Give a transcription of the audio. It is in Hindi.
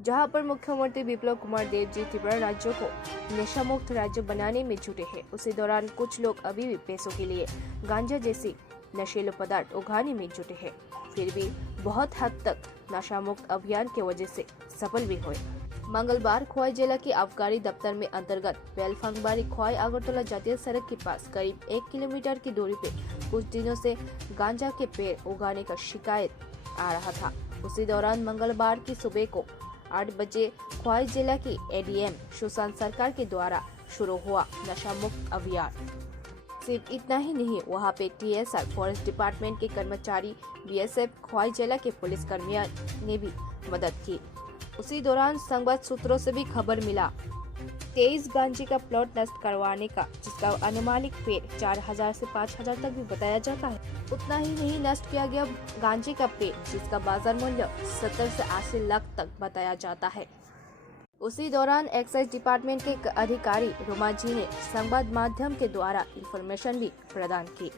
जहां पर मुख्यमंत्री बिप्लब कुमार देव जी त्रिपुरा राज्य को नशा मुक्त राज्य बनाने में जुटे हैं, उसी दौरान कुछ लोग अभी भी पैसों के लिए गांजा जैसी नशीले पदार्थ उगाने में जुटे हैं। फिर भी बहुत हद तक नशा मुक्त अभियान की वजह से सफल भी हुए। मंगलवार खोवाई जिला के आबकारी दफ्तर में अंतर्गत बेलफंगबारी खोवाई अगरतला जातीय सड़क के पास करीब 1 किलोमीटर की दूरी पे कुछ दिनों से गांजा के पेड़ उगाने का शिकायत आ रहा था। उसी दौरान मंगलवार की सुबह को 8 बजे खोवाई जिला की एडीएम सुशांत सरकार के द्वारा शुरू हुआ नशा मुक्त अभियान। सिर्फ इतना ही नहीं, वहां पे टीएसआर फॉरेस्ट डिपार्टमेंट के कर्मचारी, बीएसएफ, खोवाई जिला के पुलिस कर्मियों ने भी मदद की। उसी दौरान संवाद सूत्रों से भी खबर मिला 23 गांजे का प्लॉट नष्ट करवाने का, जिसका अनुमानित पेड़ 4000 से 5000 तक भी बताया जाता है। उतना ही नहीं, नष्ट किया गया गांजे का पेड़ जिसका बाजार मूल्य 70 से 80 लाख तक बताया जाता है। उसी दौरान एक्साइज डिपार्टमेंट के अधिकारी रोमा जी ने संवाद माध्यम के द्वारा इंफॉर्मेशन भी प्रदान की।